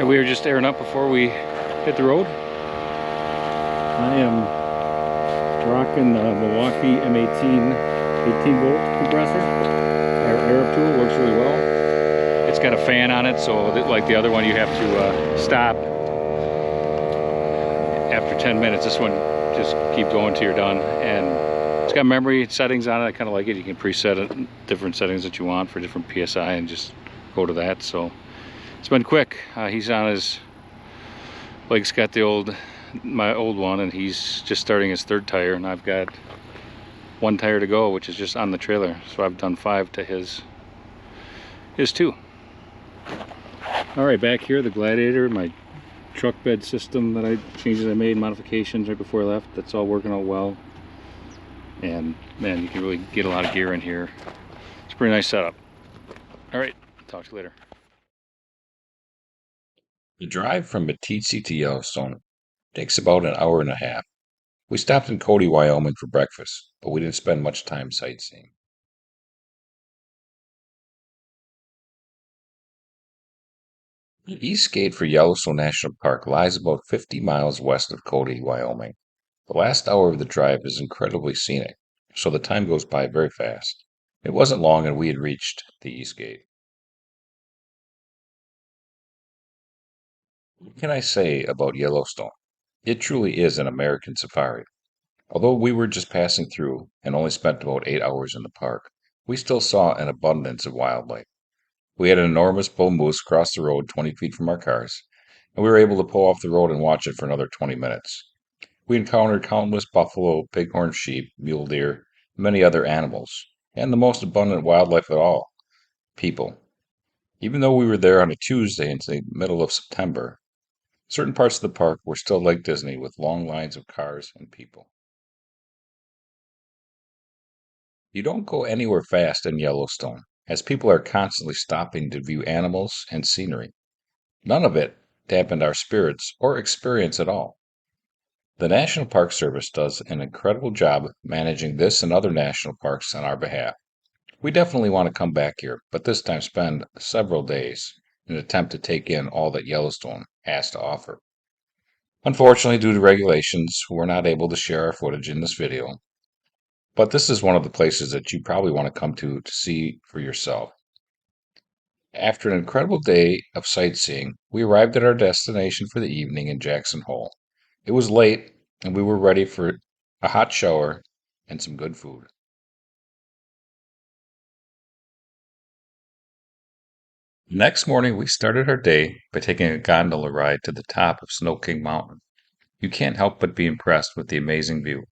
Alright, we were just airing up before we hit the road. I am rocking the Milwaukee M18 18-volt compressor. Our air tool works really well. It's got a fan on it, so that, like the other one, you have to stop after 10 minutes. This one, just keep going till you're done. And it's got memory settings on it. I kind of like it. You can preset it, different settings that you want for different PSI, and just go to that. So it's been quick. He's on his, Blake's got my old one, and he's just starting his third tire, and I've got one tire to go, which is just on the trailer. So I've done 5 to his 2. All right, back here, the Gladiator, my truck bed system that changes I made, modifications right before I left. That's all working out well. And man, you can really get a lot of gear in here. It's a pretty nice setup. All right, talk to you later. The drive from Meeteetse to Yellowstone takes about an hour and a half. We stopped in Cody, Wyoming for breakfast, but we didn't spend much time sightseeing. The East Gate for Yellowstone National Park lies about 50 miles west of Cody, Wyoming. The last hour of the drive is incredibly scenic, so the time goes by very fast. It wasn't long and we had reached the East Gate. What can I say about Yellowstone? It truly is an American safari. Although we were just passing through and only spent about 8 hours in the park, we still saw an abundance of wildlife. We had an enormous bull moose cross the road 20 feet from our cars, and we were able to pull off the road and watch it for another 20 minutes. We encountered countless buffalo, bighorn sheep, mule deer, and many other animals, and the most abundant wildlife of all, people. Even though we were there on a Tuesday into the middle of September, certain parts of the park were still like Disney with long lines of cars and people. You don't go anywhere fast in Yellowstone, as people are constantly stopping to view animals and scenery. None of it dampened our spirits or experience at all. The National Park Service does an incredible job managing this and other national parks on our behalf. We definitely want to come back here, but this time spend several days in an attempt to take in all that Yellowstone has to offer. Unfortunately, due to regulations, we're not able to share our footage in this video, but this is one of the places that you probably want to come to see for yourself. After an incredible day of sightseeing, we arrived at our destination for the evening in Jackson Hole. It was late, and we were ready for a hot shower and some good food. The next morning, we started our day by taking a gondola ride to the top of Snow King Mountain. You can't help but be impressed with the amazing view.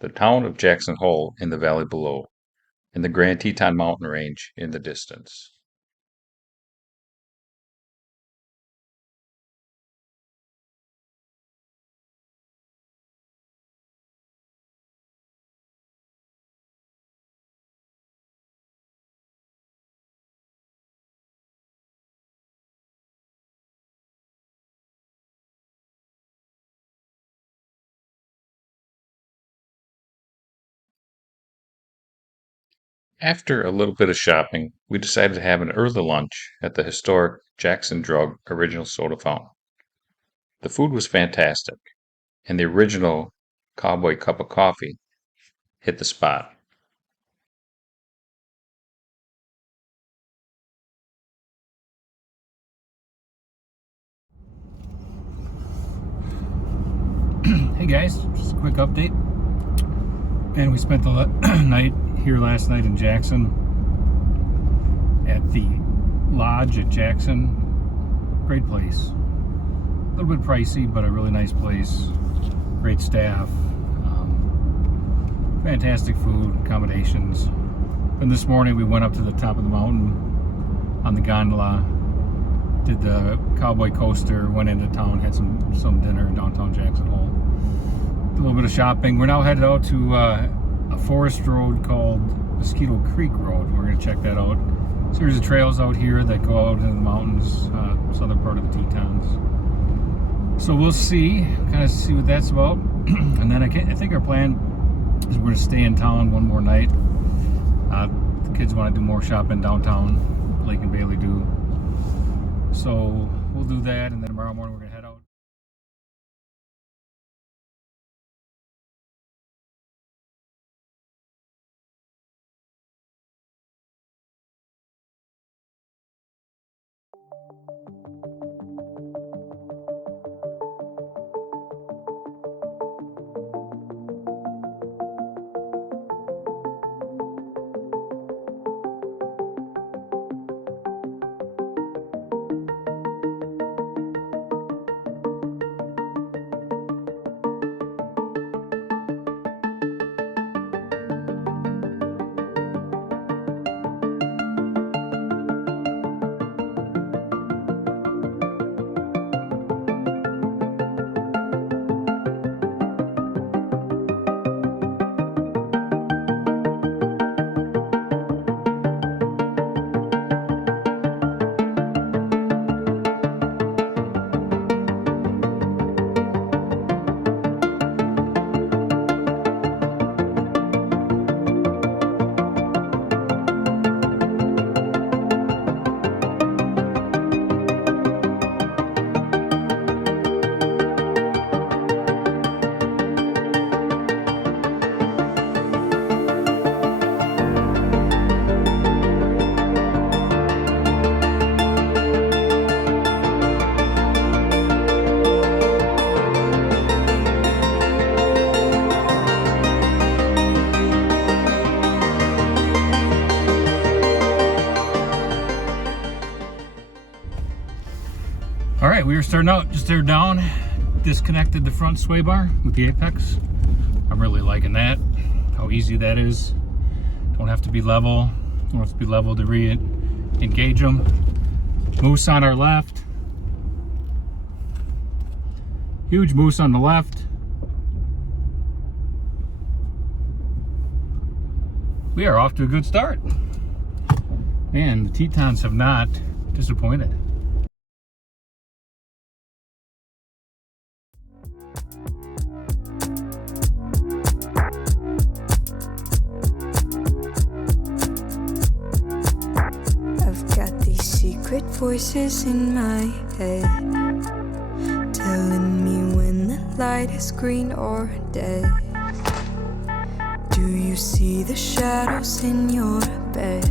The town of Jackson Hole in the valley below, and the Grand Teton Mountain range in the distance. After a little bit of shopping, we decided to have an early lunch at the historic Jackson Drug Original Soda Fountain. The food was fantastic, and the original cowboy cup of coffee hit the spot. Hey guys, just a quick update. And we spent the night here last night in Jackson at the lodge at Jackson. Great place. A little bit pricey, but a really nice place. Great staff. Fantastic food, accommodations. And this morning we went up to the top of the mountain on the gondola, did the cowboy coaster, went into town, had some dinner in downtown Jackson Hole. A little bit of shopping. We're now headed out to a forest road called Mosquito Creek Road. We're going to check that out. A series of trails out here that go out into the mountains, southern part of the Tetons. So we'll see, kind of see what that's about. And then I think our plan is we're going to stay in town one more night. The kids want to do more shopping downtown, Blake and Bailey do. So we'll do that, and then tomorrow morning we're gonna head out. All right, we were starting out, just tear down, disconnected the front sway bar with the apex. I'm really liking that, how easy that is. Don't have to be level, don't have to be level to re-engage them. Moose on our left. Huge moose on the left. We are off to a good start. Man, the Tetons have not disappointed. Secret voices in my head telling me when the light is green or dead. Do you see the shadows in your bed,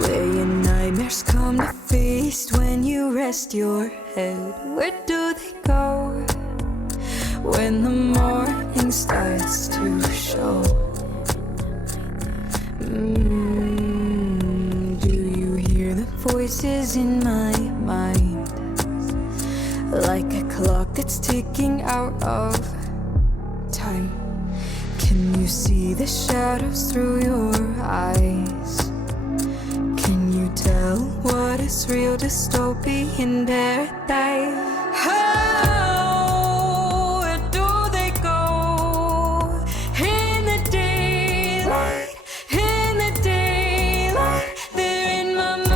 where your nightmares come to feast when you rest your head? Where do they go when the morning starts to show? Voices in my mind, like a clock that's ticking out of time. Can you see the shadows through your eyes? Can you tell what is real dystopian paradise? Where do they go in the daylight? In the daylight, they're in my mind.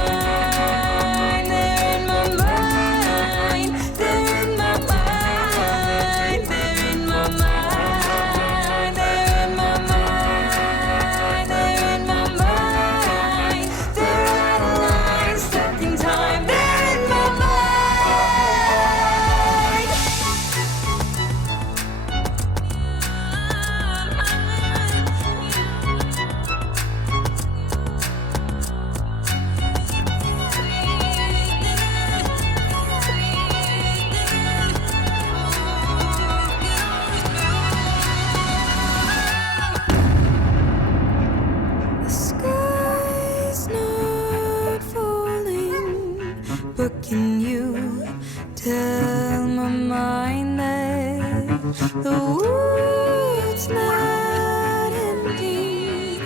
But can you tell my mind that the world's not ending?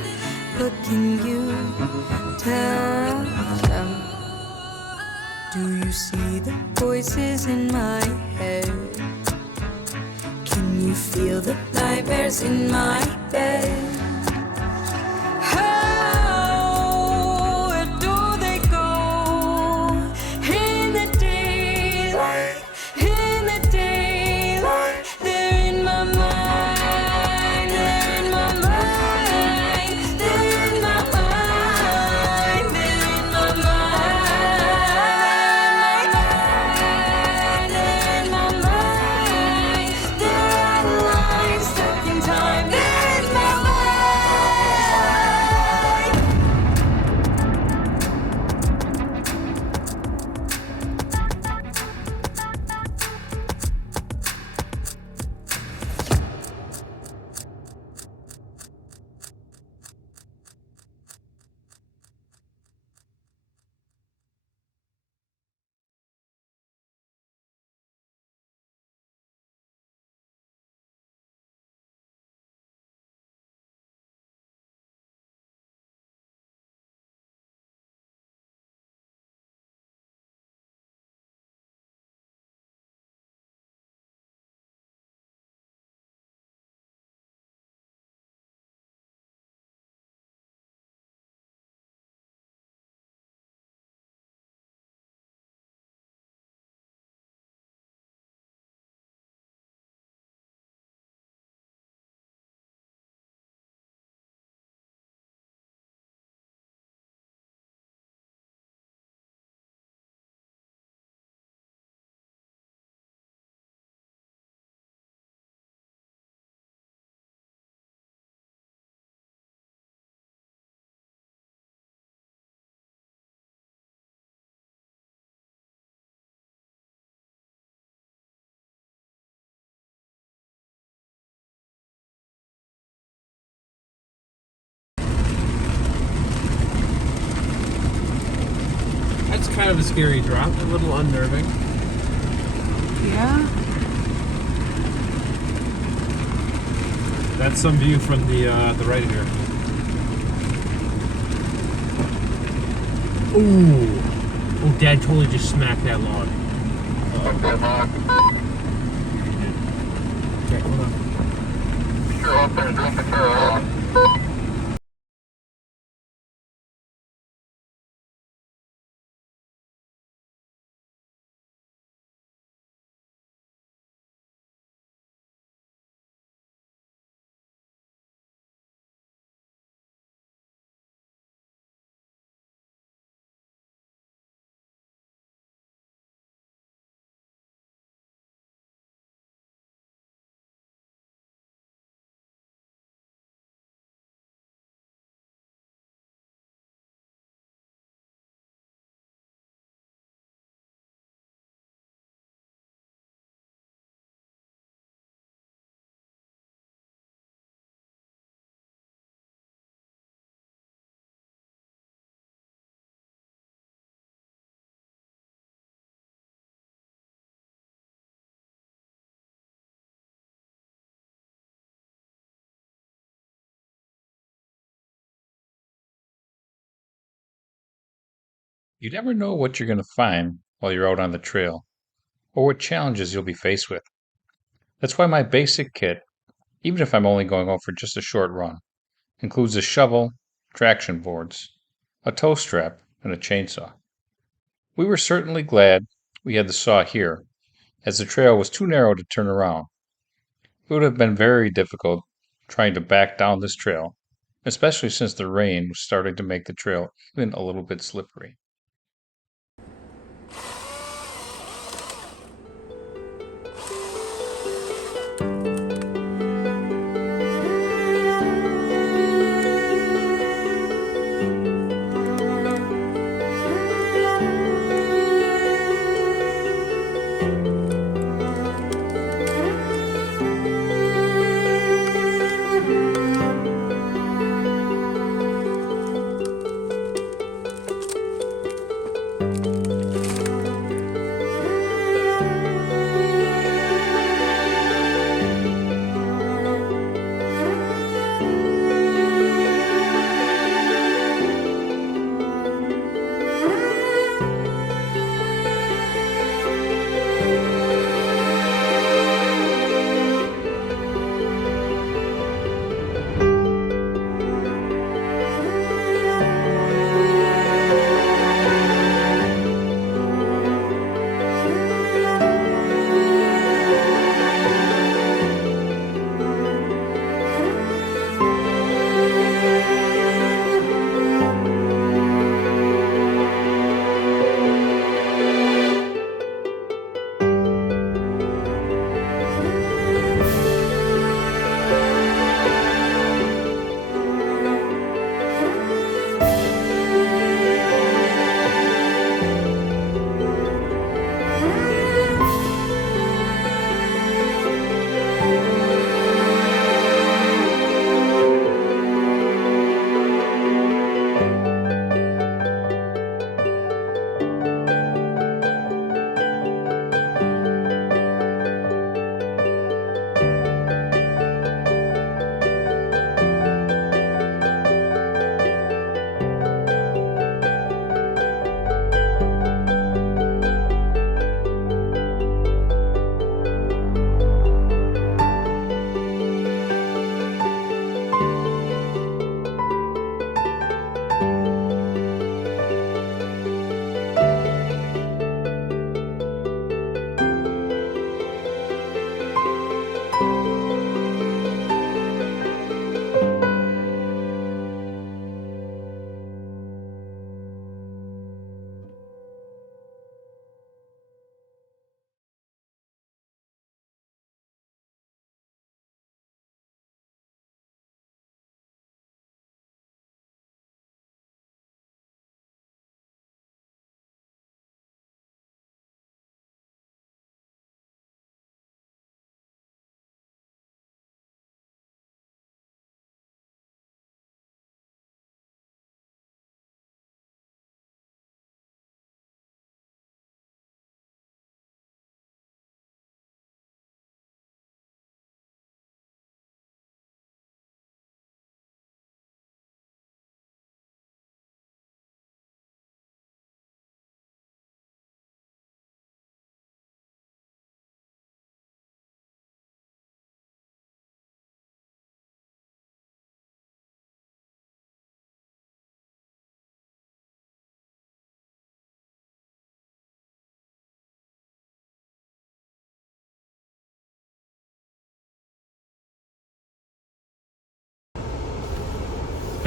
But can you tell them? Do you see the voices in my head? Can you feel the nightmares in my bed? That's kind of a scary drop, a little unnerving. Yeah. That's some view from the right here. Ooh. Oh, Dad totally just smacked that log. Okay, hold on. Sure, up there, drink the car. You never know what you're going to find while you're out on the trail, or what challenges you'll be faced with. That's why my basic kit, even if I'm only going out for just a short run, includes a shovel, traction boards, a tow strap, and a chainsaw. We were certainly glad we had the saw here, as the trail was too narrow to turn around. It would have been very difficult trying to back down this trail, especially since the rain was starting to make the trail even a little bit slippery.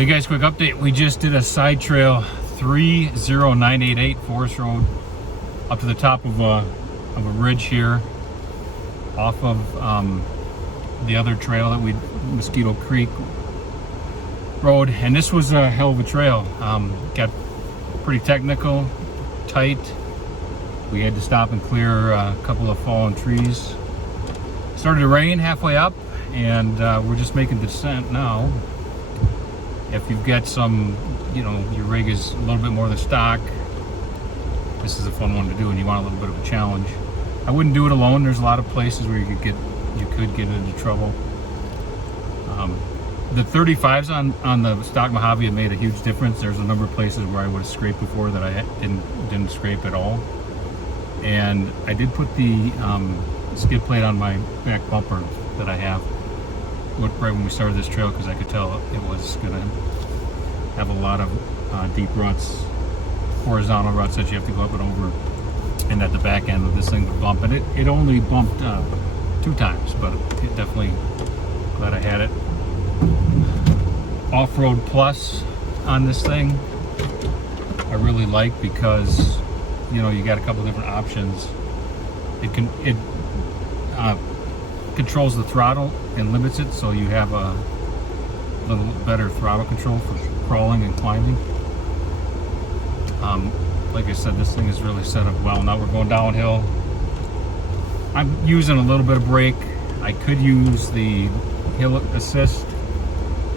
Hey guys, quick update. We just did a side trail 30988 Forest Road up to the top of a ridge here off of the other trail that we, Mosquito Creek Road, and this was a hell of a trail. Got pretty technical, tight. We had to stop and clear a couple of fallen trees. Started to rain halfway up, and we're just making the descent now. If you've got some, you know, your rig is a little bit more than stock, this is a fun one to do, and you want a little bit of a challenge. I wouldn't do it alone. There's a lot of places where you could get into trouble. The 35s on the stock Mojave have made a huge difference. There's a number of places where I would have scraped before that I didn't scrape at all. And I did put the skid plate on my back bumper that I have right when we started this trail, because I could tell it was going to have a lot of deep ruts, horizontal ruts that you have to go up and over, and at the back end of this thing would bump. And it only bumped 2 times, but it definitely, glad I had it. Off-road plus on this thing I really like, because you know, you got a couple different options. It controls the throttle and limits it, so you have a little better throttle control for crawling and climbing. Like I said, this thing is really set up well. Now we're going downhill. I'm using a little bit of brake. I could use the hill assist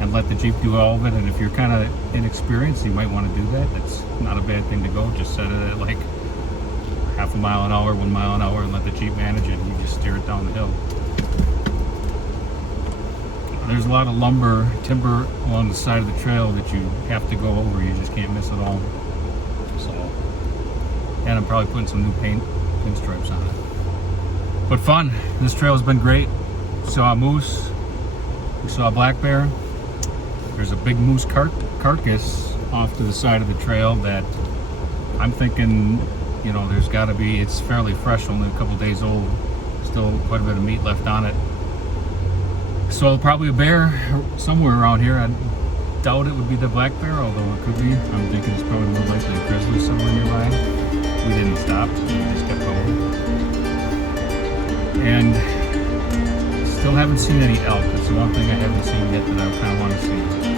and let the Jeep do all of it, and if you're kind of inexperienced, you might want to do that. That's not a bad thing to go. Just set it at like half a mile an hour, 1 mile an hour, and let the Jeep manage it, and you just steer it down the hill. There's a lot of timber along the side of the trail that you have to go over. You just can't miss it all. So, and I'm probably putting some new pinstripes on it. But fun. This trail has been great. We saw a moose. We saw a black bear. There's a big moose carcass off to the side of the trail that I'm thinking, you know, there's got to be, it's fairly fresh, only a couple days old, still quite a bit of meat left on it. So probably a bear somewhere around here. I doubt it would be the black bear, although it could be. I'm thinking it's probably more likely a grizzly somewhere nearby. We didn't stop, we just kept going. And still haven't seen any elk. That's the one thing I haven't seen yet that I kind of want to see.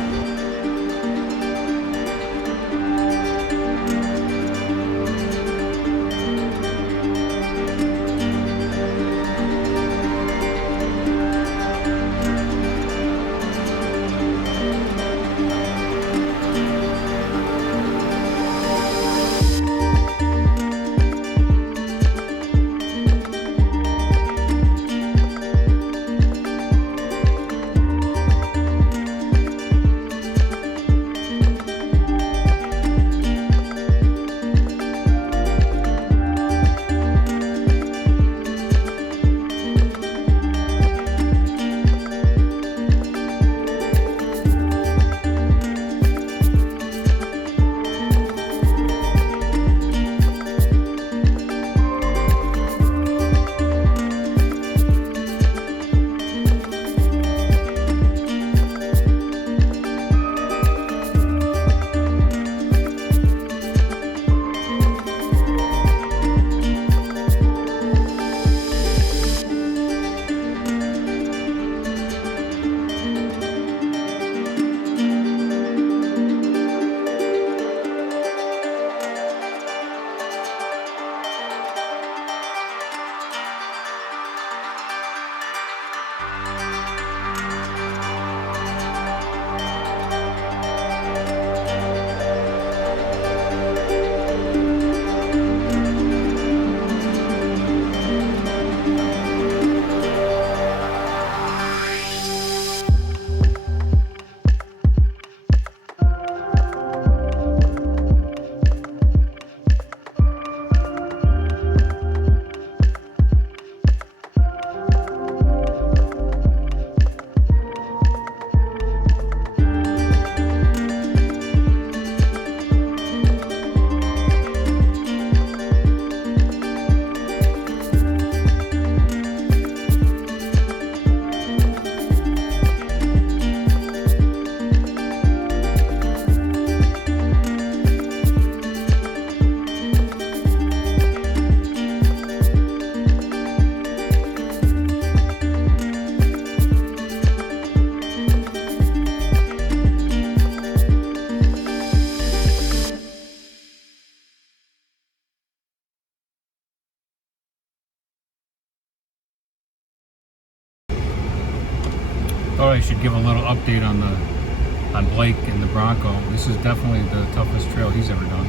Thought I should give a little update on Blake and the Bronco. This is definitely the toughest trail he's ever done.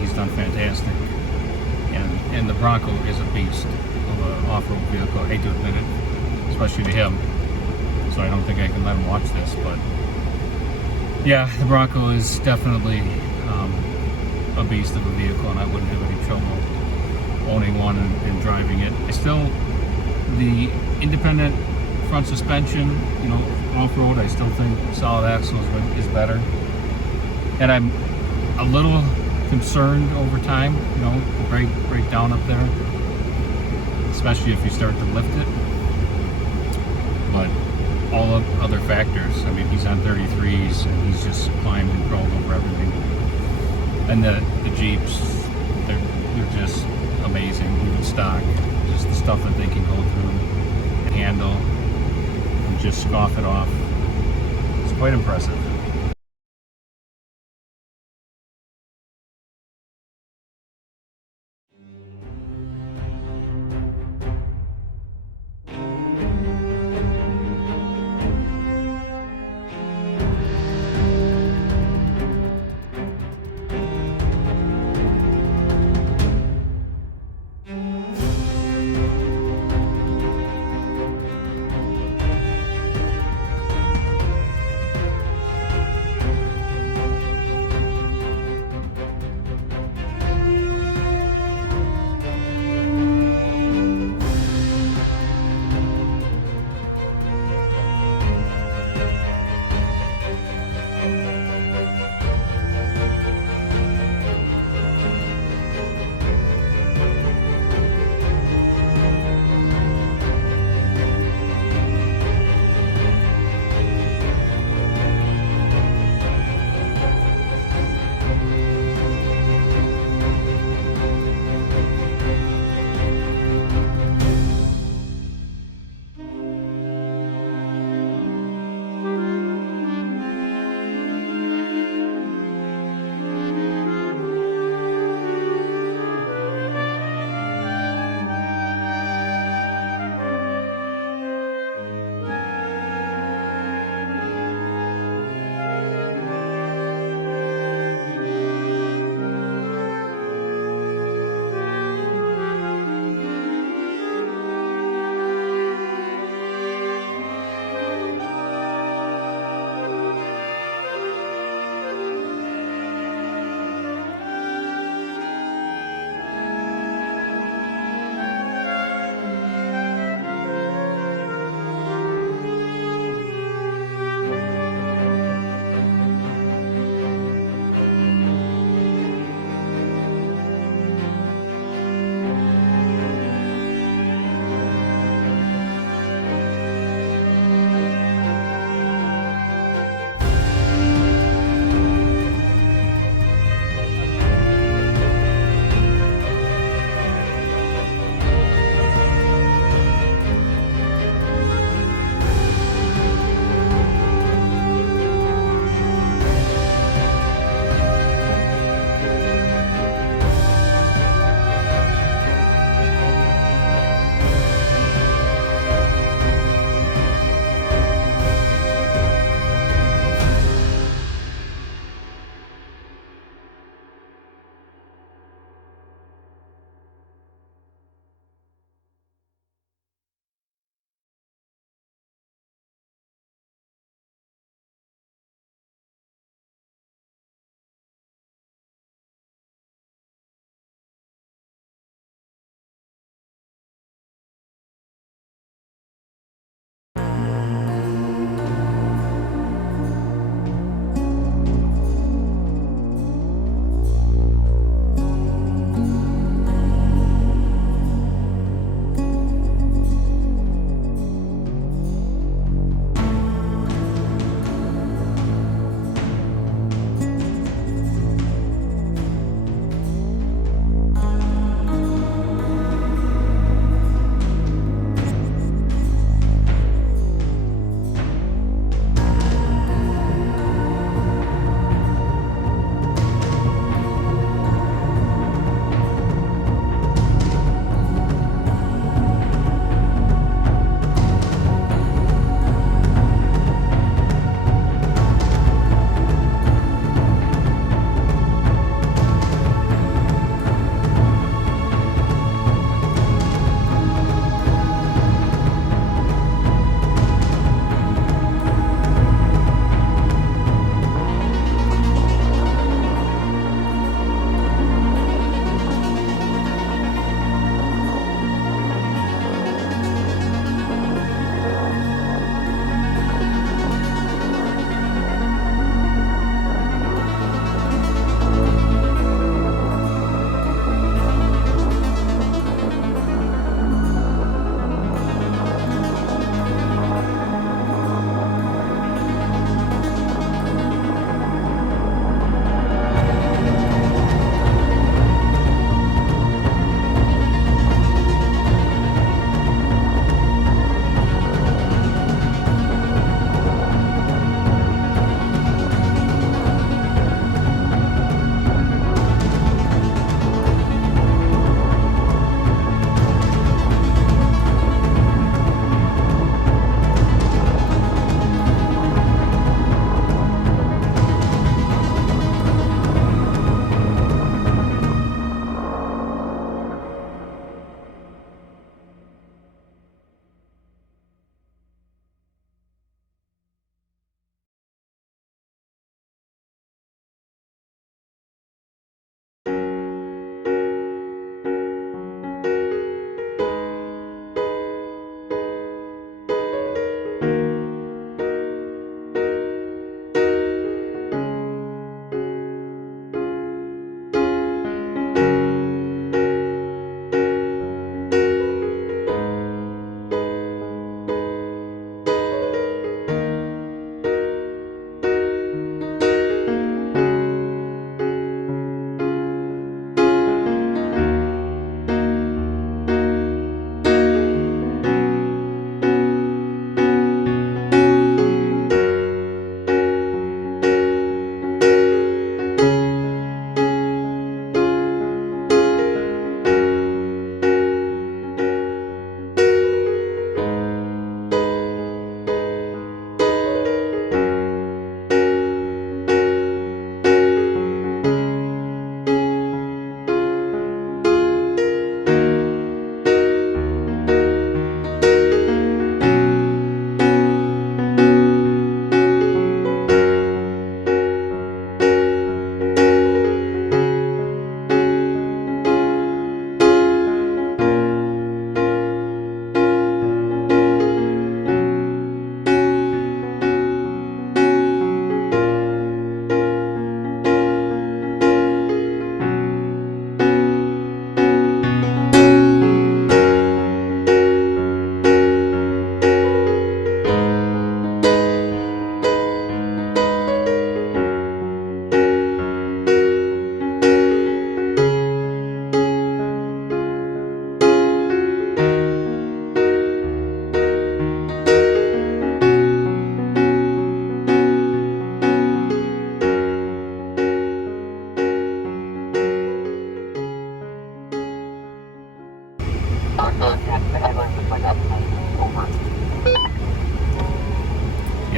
He's done fantastic, and the Bronco is a beast of an off-road vehicle. I hate to admit it, especially to him. So I don't think I can let him watch this, but yeah, the Bronco is definitely a beast of a vehicle, and I wouldn't have any trouble owning one and driving it. The independent front suspension, off-road, I still think solid axles is better. And I'm a little concerned over time, break down up there, especially if you start to lift it. But all of other factors, I mean, he's on 33s and he's just climbed and crawled over everything. And the Jeeps, they're just amazing, even stock. Just the stuff that they can go through and handle and just scoff it off. It's quite impressive.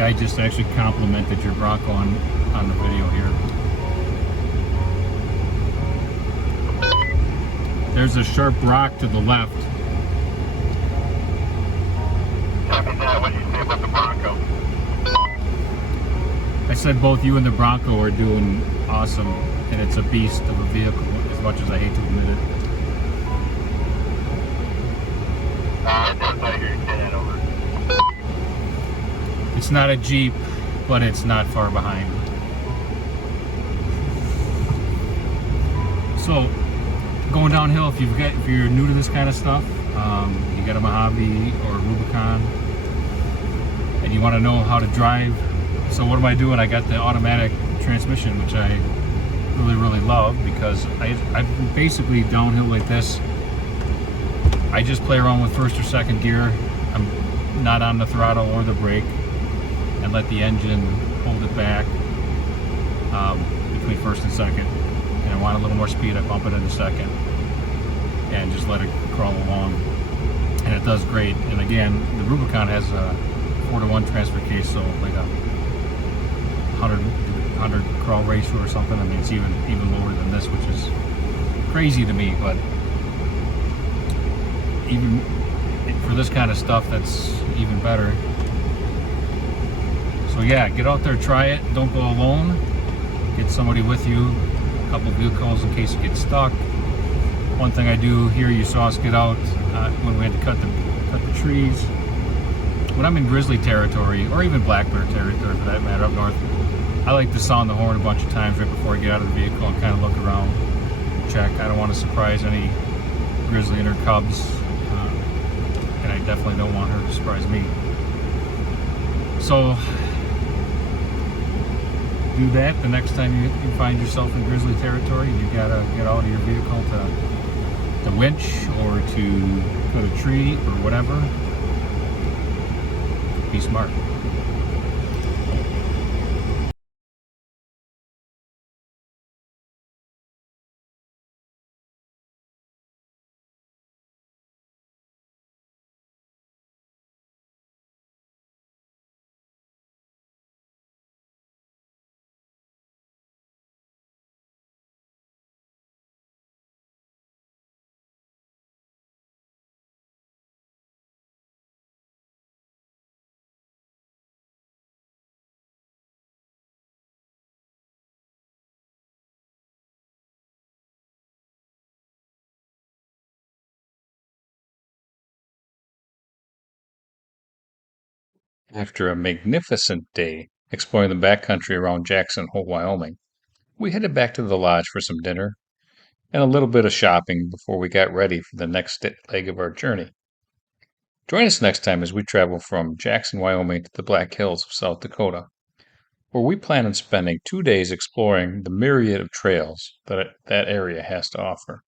guy just actually complimented your Bronco on the video here. There's a sharp rock to the left. What do you say about the Bronco? I said both you and the Bronco are doing awesome, and it's a beast of a vehicle, as much as I hate to admit it. I hear you say that over. It's not a Jeep, but it's not far behind. So, going downhill, if you're new to this kind of stuff, you got a Mojave or a Rubicon, and you want to know how to drive. So what am I doing? I got the automatic transmission, which I really love, because I'm basically downhill like this. I just play around with first or second gear. I'm not on the throttle or the brake, and let the engine hold it back between first and second. And I want a little more speed, I pump it into second and just let it crawl along, and it does great. And again, the Rubicon has a 4-to-1 transfer case, so like a 100 crawl ratio or something. I mean, it's even lower than this, which is crazy to me, but even for this kind of stuff, that's even better. So yeah, get out there, try it. Don't go alone. Get somebody with you, a couple vehicles in case you get stuck. One thing I do here, you saw us get out when we had to cut the trees. When I'm in grizzly territory, or even black bear territory for that matter, up north, I like to sound the horn a bunch of times right before I get out of the vehicle and kind of look around, check. I don't want to surprise any grizzly and her cubs, and I definitely don't want her to surprise me. So do that the next time you find yourself in grizzly territory. You gotta get out of your vehicle to winch or to cut a tree or whatever. Be smart. After a magnificent day exploring the backcountry around Jackson, Wyoming, we headed back to the lodge for some dinner and a little bit of shopping before we got ready for the next leg of our journey. Join us next time as we travel from Jackson, Wyoming to the Black Hills of South Dakota, where we plan on spending 2 days exploring the myriad of trails that area has to offer.